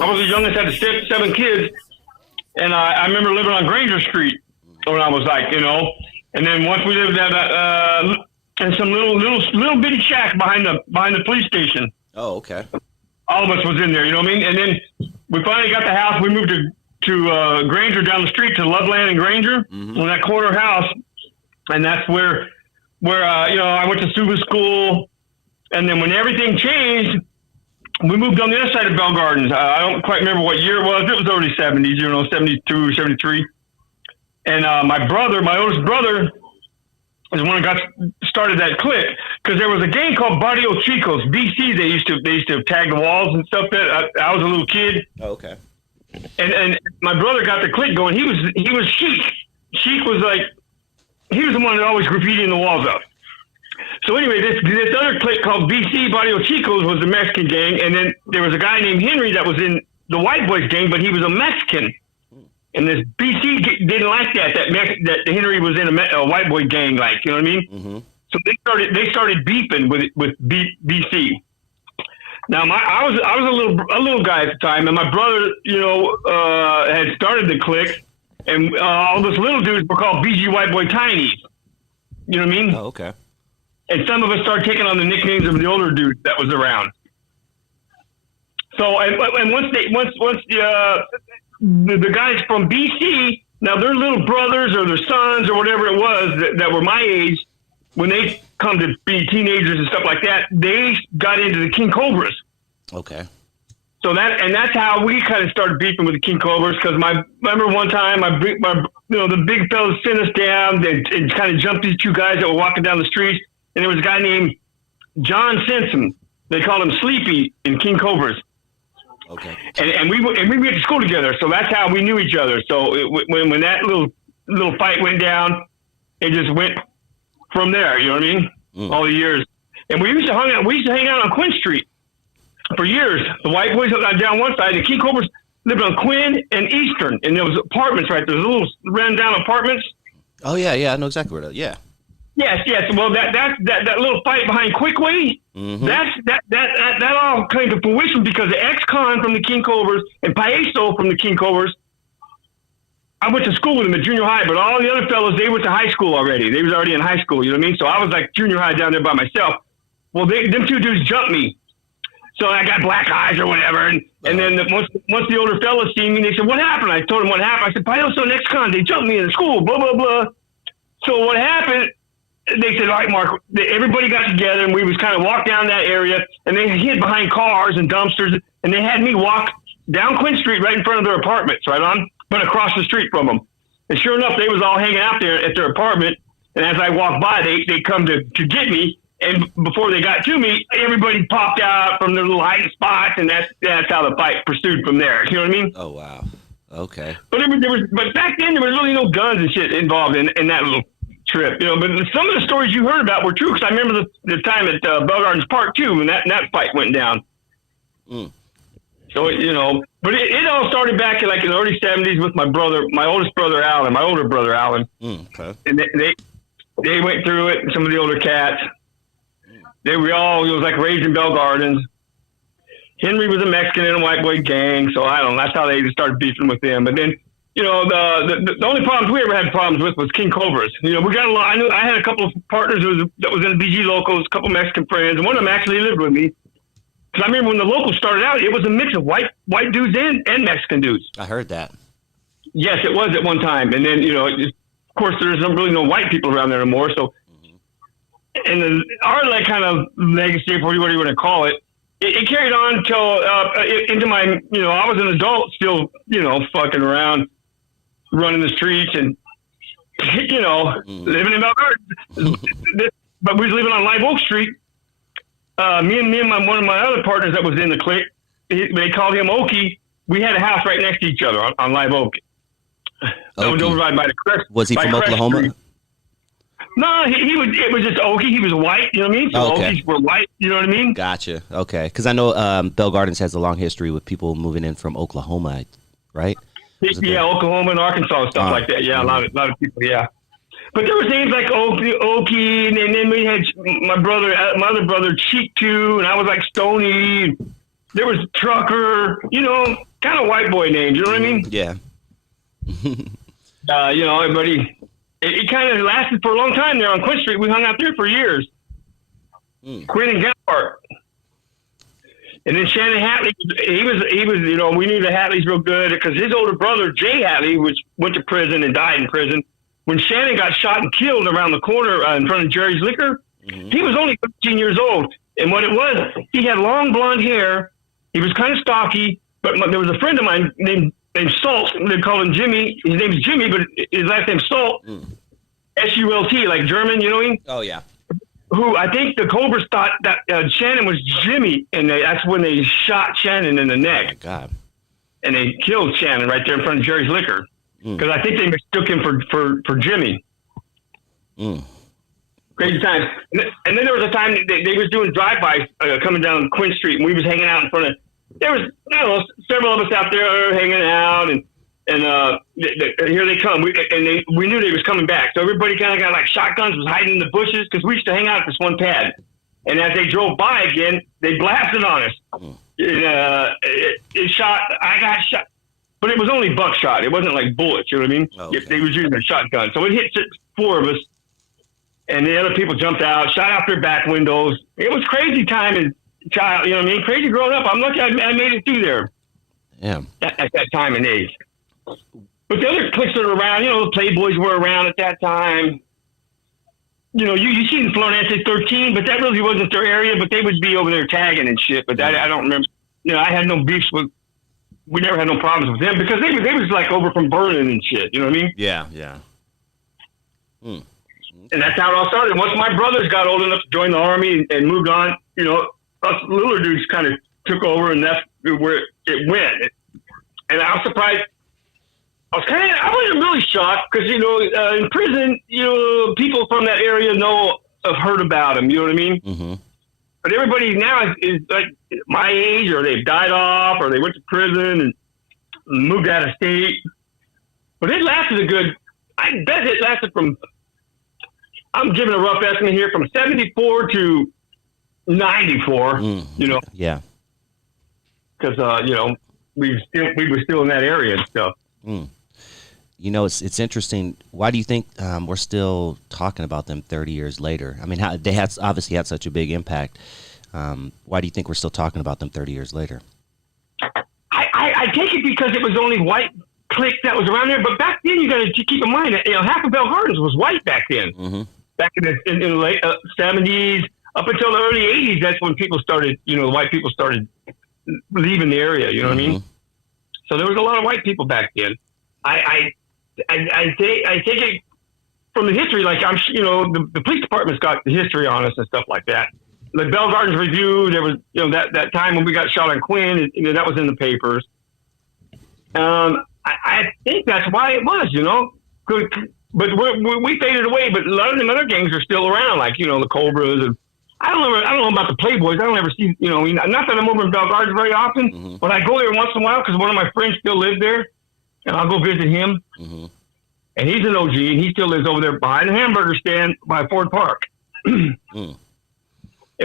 I was the youngest out of seven kids, and I remember living on Granger Street when I was like, and then once we lived at in some little bitty shack behind the police station. Oh, okay. All of us was in there, you know what I mean? And then we finally got the house. We moved to Granger down the street to Loveland and Granger, in that corner house, and that's where I went to Suva school, and then when everything changed, we moved on the other side of Bell Gardens. I don't quite remember what year it was. It was early 70s, 72, 73. And my oldest brother, is the one that started that clique, because there was a gang called Barrio Chicos, BC. They used to tag the walls and stuff. That I was a little kid. Oh, okay. And my brother got the clique going. He was Chic. Chic was like, he was the one that always graffitiing the walls up. So anyway, this other clique called BC Barrio Chicos was the Mexican gang, and then there was a guy named Henry that was in the white boys gang, but he was a Mexican. And this BC didn't like that Henry was in a white boy gang, like, you know what I mean? Mm-hmm. So they started beefing with BC. Now I was a little guy at the time, and my brother, had started the clique, and all those little dudes were called BG White Boy Tinies. You know what I mean? Oh, okay. And some of us started taking on the nicknames of the older dudes that was around. So and once the guys from BC, now their little brothers or their sons or whatever it was that were my age, when they come to be teenagers and stuff like that, they got into the King Cobras. Okay. So that's how we kind of started beefing with the King Cobras, because remember one time the big fellas sent us down and kind of jumped these two guys that were walking down the street, and there was a guy named John Simpson. They called him Sleepy in King Cobras. Okay. And we went to school together, so that's how we knew each other. So when that little fight went down, it just went from there. You know what I mean? All the years, and we used to hang out on Quinn Street for years. The white boys down one side, the King Cobras lived on Quinn and Eastern, and there was apartments right there. There's little ran down apartments. Oh yeah, I know exactly where that. Yeah. Yes. Well, that little fight behind Quickway, that all came to fruition because the ex-con from the King Cobras and Paeso from the King Cobras, I went to school with them at junior high, but all the other fellas, they went to high school already. They was already in high school, you know what I mean? So I was like junior high down there by myself. Well, them two dudes jumped me. So I got black eyes or whatever. And then once the older fellas seen me, they said, "What happened?" I told them what happened. I said, "Paeso and ex-con, they jumped me in school, blah, blah, blah." So what happened, they said, "All right, Mark," everybody got together and we was kind of walk down that area, and they hid behind cars and dumpsters, and they had me walk down Quinn Street right in front of their apartments, right on, but across the street from them. And sure enough, they was all hanging out there at their apartment. And as I walked by, they come to get me. And before they got to me, everybody popped out from their little hiding spots, and that's how the fight pursued from there. You know what I mean? Oh wow. Okay. But but back then there was really no guns and shit involved in that little trip, But some of the stories you heard about were true, because I remember the time at Bell Gardens Park too, when that fight went down. So but it all started back in like in the early 70s with my oldest brother Alan, my older brother Alan. Okay. And they went through it, and some of the older cats. It was like raised in Bell Gardens. Henry was a Mexican in a white boy gang, so I don't know. That's how they started beefing with them. But then, the only problems we ever had problems with was King Cobras. We got a lot. I had a couple of partners that was in the BG locals, a couple of Mexican friends, and one of them actually lived with me. Because I remember when the locals started out, it was a mix of white dudes and Mexican dudes. I heard that. Yes, it was at one time. And then, of course, there's really no white people around there anymore. So, and then our like kind of legacy, whatever you want to call it, it carried on till into my, I was an adult still, fucking around, running the streets and, living in Bell Gardens. But we was living on Live Oak Street. Me and one of my other partners that was in the clique, they called him Okie. We had a house right next to each other on Live Oak. That was over by the crest. Was he from Oklahoma? Street. No, it was just Okie. He was white, you know what I mean? So Okies were white, you know what I mean? Gotcha. Okay. Because I know Bell Gardens has a long history with people moving in from Oklahoma, right? Yeah, Oklahoma and Arkansas and stuff like that. Yeah, a lot of people, yeah. But there were things like Okie, and then we had my other brother Cheek too, and I was like Stony. There was Trucker, kind of white boy names. You know what I mean? Yeah. Everybody. It kind of lasted for a long time there on Quinn Street. We hung out there for years. Quinn and Gellhart. And then Shannon Hatley, he was, we knew the Hatleys real good because his older brother, Jay Hatley, which went to prison and died in prison. When Shannon got shot and killed around the corner in front of Jerry's Liquor, he was only 13 years old. And what it was, he had long blonde hair. He was kind of stocky, but there was a friend of mine named Salt. They called him Jimmy. His name is Jimmy, but his last name's Salt. SULT, like German, you know what I mean? Oh, yeah. Who I think the Cobras thought that Shannon was Jimmy, and that's when they shot Shannon in the neck. Oh, my God. And they killed Shannon right there in front of Jerry's Liquor. Because I think they mistook him for Jimmy. Crazy times. And then there was a time they was doing drive-bys coming down Quinn Street, and we was hanging out in front of. There was several of us out there hanging out, and here they come. We knew they was coming back, so everybody kind of got like shotguns, was hiding in the bushes because we used to hang out at this one pad. And as they drove by again, they blasted on us. It shot. I got shot. But it was only buckshot. It wasn't like bullets, you know what I mean? Okay. They was using a shotgun. So it hit 4 of us, and the other people jumped out, shot out their back windows. It was crazy time as a child, you know what I mean? Crazy growing up. I'm lucky I made it through there. Yeah. At that time and age. But the other cliques that are around, the Playboys were around at that time. You seen Florense 13, but that really wasn't their area, but they would be over there tagging and shit. But I don't remember. I had no beefs with. We never had no problems with them because they was like over from Vernon and shit. You know what I mean? Yeah, yeah. And that's how it all started. Once my brothers got old enough to join the Army and moved on, us littler dudes kind of took over, and that's where it went. And I was surprised. I wasn't really shocked because, in prison, people from that area have heard about them. You know what I mean? Mm-hmm. But everybody now is like my age, or they've died off, or they went to prison and moved out of state. But it lasted I bet it lasted from, I'm giving a rough estimate here, from 74 to 94, Yeah. Because, we were still in that area and stuff. It's interesting. Why do you think we're still talking about them 30 years later? I mean, they obviously had such a big impact. Why do you think we're still talking about them 30 years later? I take it because it was only white clique that was around there. But back then, you got to keep in mind that half of Bell Gardens was white back then. Mm-hmm. Back in the late 70s, up until the early 80s, that's when people started. White people started leaving the area. You know what I mean? So there was a lot of white people back then. I take it from the history, like the police department's got the history on us and stuff like that. The Bell Gardens Review, there was, that time when we got shot on Quinn, that was in the papers. I think that's why it was, but we faded away, but a lot of them other gangs are still around, like, the Cobras. And I don't know about the Playboys. I don't ever see, not that I'm over in Bell Gardens very often, but I go there once in a while because one of my friends still lives there. And I'll go visit him. Mm-hmm. And he's an OG, and he still lives over there behind the hamburger stand by Ford Park. And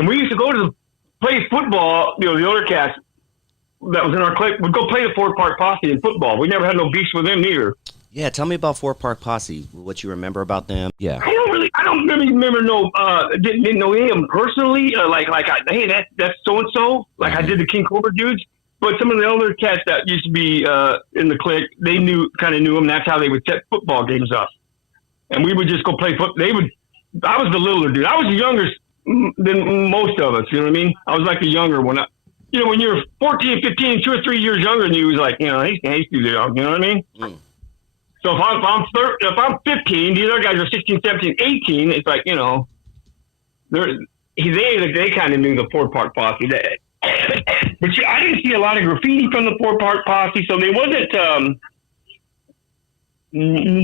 we used to go to play football, the older cats that was in our clique would go play the Ford Park Posse in football. We never had no beefs with them either. Yeah, tell me about Ford Park Posse, what you remember about them. Yeah. I don't really remember didn't know any of them personally. Hey, that's so-and-so. Like I did the King Cobra dudes. But some of the older cats that used to be in the clique, they kind of knew them. That's how they would set football games up. And we would just go play football. I was the littler dude. I was the younger than most of us. You know what I mean? I was like the younger one. When you're 14, 15, 2 or 3 years younger than you, it was like, he's too young. You know what I mean? So if I'm 15, the other guys are 16, 17, 18. It's like, they kind of knew the Ford Park Posse. But I didn't see a lot of graffiti from the Ford Park Posse, so they wasn't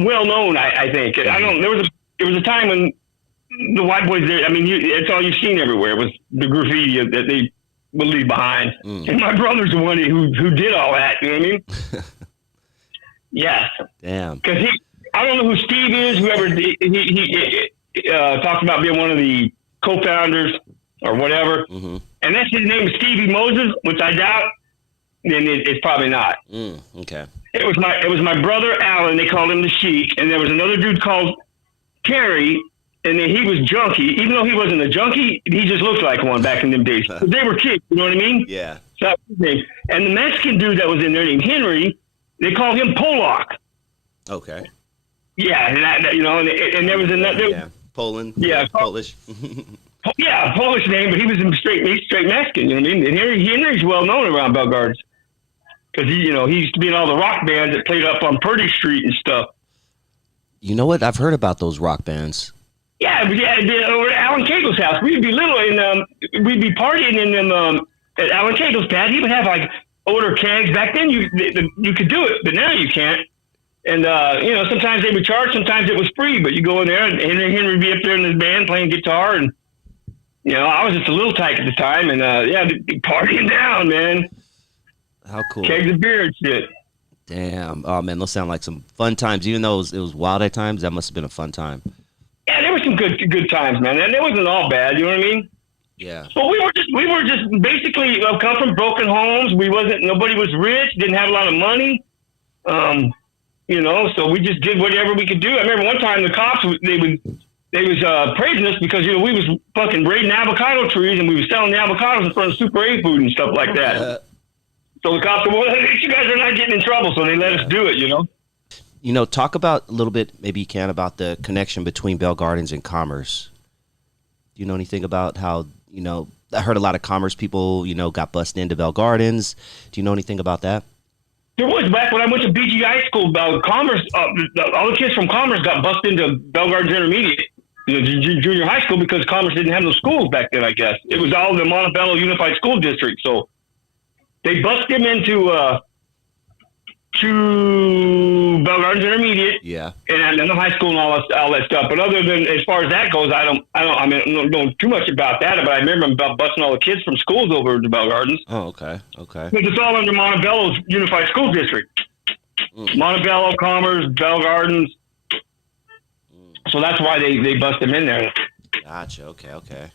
well known. I think I don't. There was a time when the white boys there. I mean, it's all you've seen everywhere was the graffiti that they would leave behind. And my brother's the one who did all that. You know what I mean? Yes. Damn. Because I don't know who Steve is. Whoever he talked about being one of the co-founders or whatever. and that's his name is Stevie Moses, which I doubt. Then it's probably not. Okay. It was my brother Alan. They called him the Sheik, and there was another dude called Terry, and then he was junkie. Even though he wasn't a junkie, he just looked like one back in them days. They were kids, you know what I mean? Yeah. So that was his name. And the Mexican dude that was in there named Henry, they called him Polak. Okay. Yeah, and and there was another. Yeah. Poland. Yeah. Polish. Yeah, Polish name, but he was straight Mexican. You know what I mean? And Henry's well known around Bell Gardens because he used to be in all the rock bands that played up on Purdy Street and stuff. You know what? I've heard about those rock bands. Yeah, over at Alan Cagle's house. We'd be little and we'd be partying in them at Alan Cagle's pad. He would have like older kegs. Back then you could do it, but now you can't. And sometimes they would charge, sometimes it was free. But you go in there and Henry would be up there in his band playing guitar, and I was just a little tight at the time, and partying down, man. How cool! Kegs of beer and shit. Damn. Oh man, those sound like some fun times. Even though it was wild at times, that must have been a fun time. Yeah, there were some good times, man, and it wasn't all bad. You know what I mean? Yeah. But we were just basically come from broken homes. Nobody was rich, didn't have a lot of money. So we just did whatever we could do. I remember one time the cops they was praising us because we was fucking raiding avocado trees and we was selling the avocados in front of Super A food and stuff like that. So the cops said, "Well, at least you guys are not getting in trouble," so they let us do it. Talk about a little bit, maybe you can, about the connection between Bell Gardens and Commerce. Do you know anything about how, I heard a lot of Commerce people, got busted into Bell Gardens. Do you know anything about that? There was, back when I went to BG High School, Commerce, all the kids from Commerce got busted into Bell Gardens Intermediate, junior high school, because Commerce didn't have no schools back then, I guess. It was all the Montebello Unified School District, so they busted them into to Bell Gardens Intermediate, and then the high school and all that stuff. But other than, as far as that goes, I don't know too much about that. But I remember about busting all the kids from schools over to Bell Gardens. Oh, okay. Because it's all under Montebello's Unified School District. Montebello, Commerce, Bell Gardens. So that's why they bust them in there. Gotcha. Okay.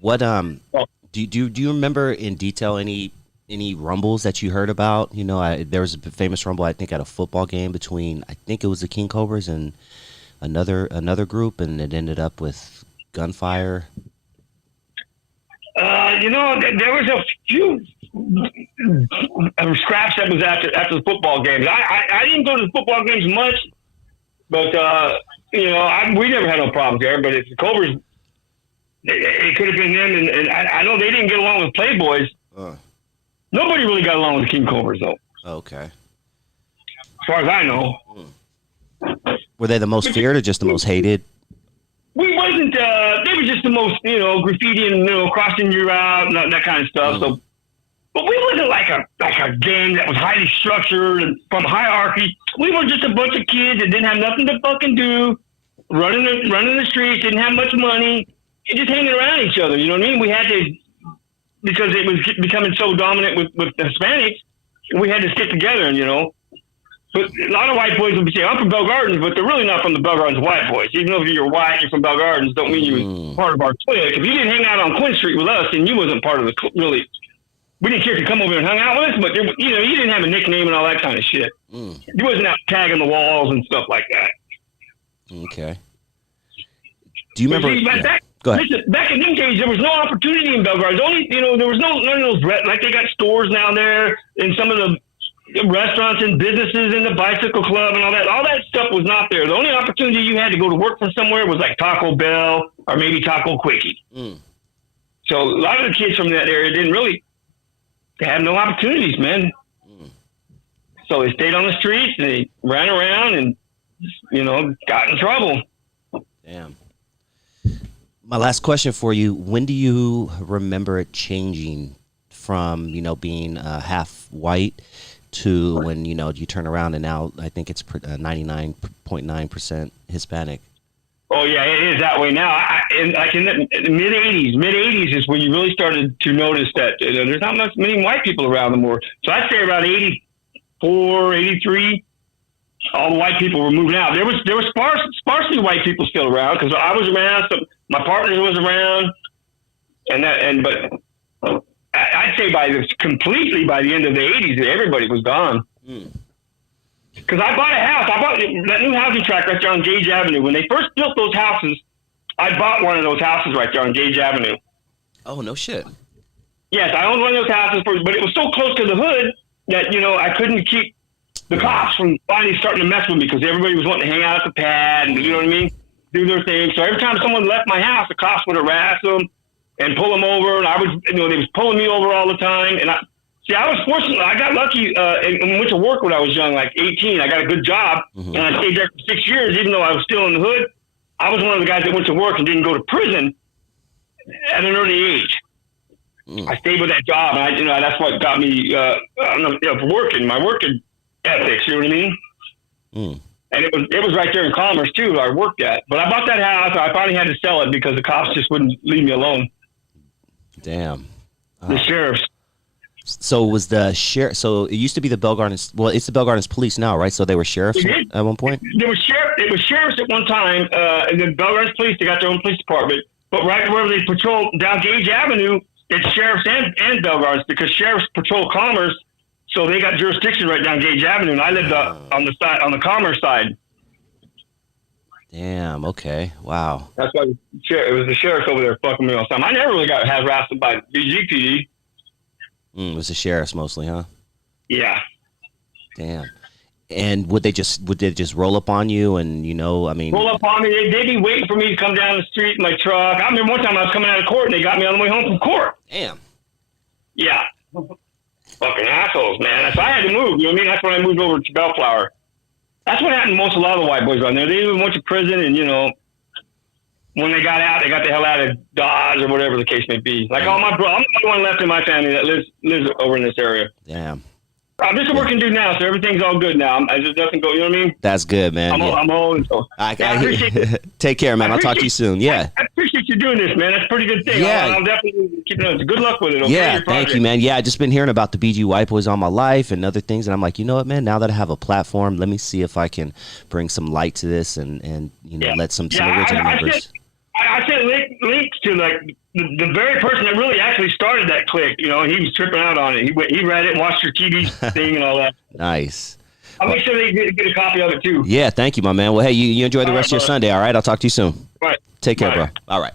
What do you remember in detail any rumbles that you heard about? There was a famous rumble, I think, at a football game between, I think it was the King Cobras and another group, and it ended up with gunfire. There was a few scraps that was after the football games. I didn't go to the football games much, but we never had no problems there. But it's the Cobras, it could have been them, and I know they didn't get along with Playboys. Nobody really got along with the King Cobras, though. Okay. As far as I know. Were they the most feared or just the most hated? We wasn't. They were just the most, graffiti and crossing you out and that kind of stuff. So, but we wasn't like a gang that was highly structured and from hierarchy. We were just a bunch of kids that didn't have nothing to fucking do, running the streets, didn't have much money, and just hanging around each other. You know what I mean? We had to. Because it was becoming so dominant with the Hispanics, we had to stick together, But a lot of white boys would say, "I'm from Bell Gardens," but they're really not from the Bell Gardens white boys. Even though you're white, you're from Bell Gardens, don't mean you were part of our clique. If you didn't hang out on Quinn Street with us, then you wasn't part of the really. We didn't care if you come over and hung out with us, but you didn't have a nickname and all that kind of shit. You wasn't out tagging the walls and stuff like that. Okay. Do you remember? Go ahead. Listen, back in them days, there was no opportunity in Bell Gardens. There was none of those, like they got stores now there, and some of the restaurants and businesses and the bicycle club and all that. All that stuff was not there. The only opportunity you had to go to work for somewhere was like Taco Bell or maybe Taco Quickie. So a lot of the kids from that area they had no opportunities, man. So they stayed on the streets and they ran around and, got in trouble. Damn. My last question for you: when do you remember it changing from being half white to when you turn around and now I think it's 99.9% Hispanic? Oh yeah, it is that way now. In the mid '80s is when you really started to notice that there's not many white people around anymore. So I'd say around '84, '83. All the white people were moving out. There was sparsely white people still around because I was around. So my partner was around, but I'd say completely by the end of the 80s, everybody was gone. Because I bought a house. I bought that new housing tract right there on Gage Avenue. When they first built those houses, I bought one of those houses right there on Gage Avenue. Oh, no shit. Yes, I owned one of those houses, but it was so close to the hood that, I couldn't keep the cops from finally starting to mess with me because everybody was wanting to hang out at the pad and, you know what I mean, do their thing. So every time someone left my house, the cops would harass them and pull them over. And I was, they was pulling me over all the time. And I was fortunate. I got lucky and went to work when I was young, like 18. I got a good job, and I stayed there for 6 years, even though I was still in the hood. I was one of the guys that went to work and didn't go to prison at an early age. I stayed with that job, and that's what got me working, my working ethics. You know what I mean? And it was right there in Commerce too. I worked at, but I bought that house. I finally had to sell it because the cops just wouldn't leave me alone. Damn. The sheriffs. So was the sheriff? So it used to be the Bell Gardens. Well, it's the Bell Gardens Police now, right? So they were sheriffs at one point. It was sheriffs at one time. And the Bell Gardens Police, they got their own police department. But right wherever they patrol down Gage Avenue, it's sheriffs and Bell Gardens because sheriffs patrol Commerce, so they got jurisdiction right down Gage Avenue. And I lived on the Commerce side. Damn. Okay. Wow. That's why it was the sheriffs over there fucking me all the time. I never really got harassed by BGPD. It was the sheriffs mostly, huh? Yeah. Damn. And would they just roll up on you and roll up on me? They'd be waiting for me to come down the street in my truck. I remember one time I was coming out of court and they got me on the way home from court. Damn. Yeah. Fucking assholes, man. So I had to move. You know what I mean? That's when I moved over to Bellflower. That's what happened to a lot of the white boys around there. They even went to prison and when they got out, they got the hell out of Dodge or whatever the case may be. Like I'm the only one left in my family that lives over in this area. Damn. I'm just a working dude now, so everything's all good now. I just doesn't go. You know what I mean? That's good, man. I'm old. So. I appreciate it. Take care, man. I'll talk to you soon. Yeah. I appreciate you doing this, man. That's a pretty good thing. Yeah. I'll definitely keep it. Good luck with it. Okay? Yeah. Thank you, man. Yeah. I just been hearing about the BG White Boys all my life and other things, and I'm like, you know what, man? Now that I have a platform, let me see if I can bring some light to this and let some original members. I sent links to the very person that really actually started that clique. He was tripping out on it. He read it and watched your TV thing and all that. Nice. I'll make sure they get a copy of it too. Yeah, thank you, my man. Well, hey, you enjoy the rest of your Sunday, all right? I'll talk to you soon. All right. Take care, bro. All right.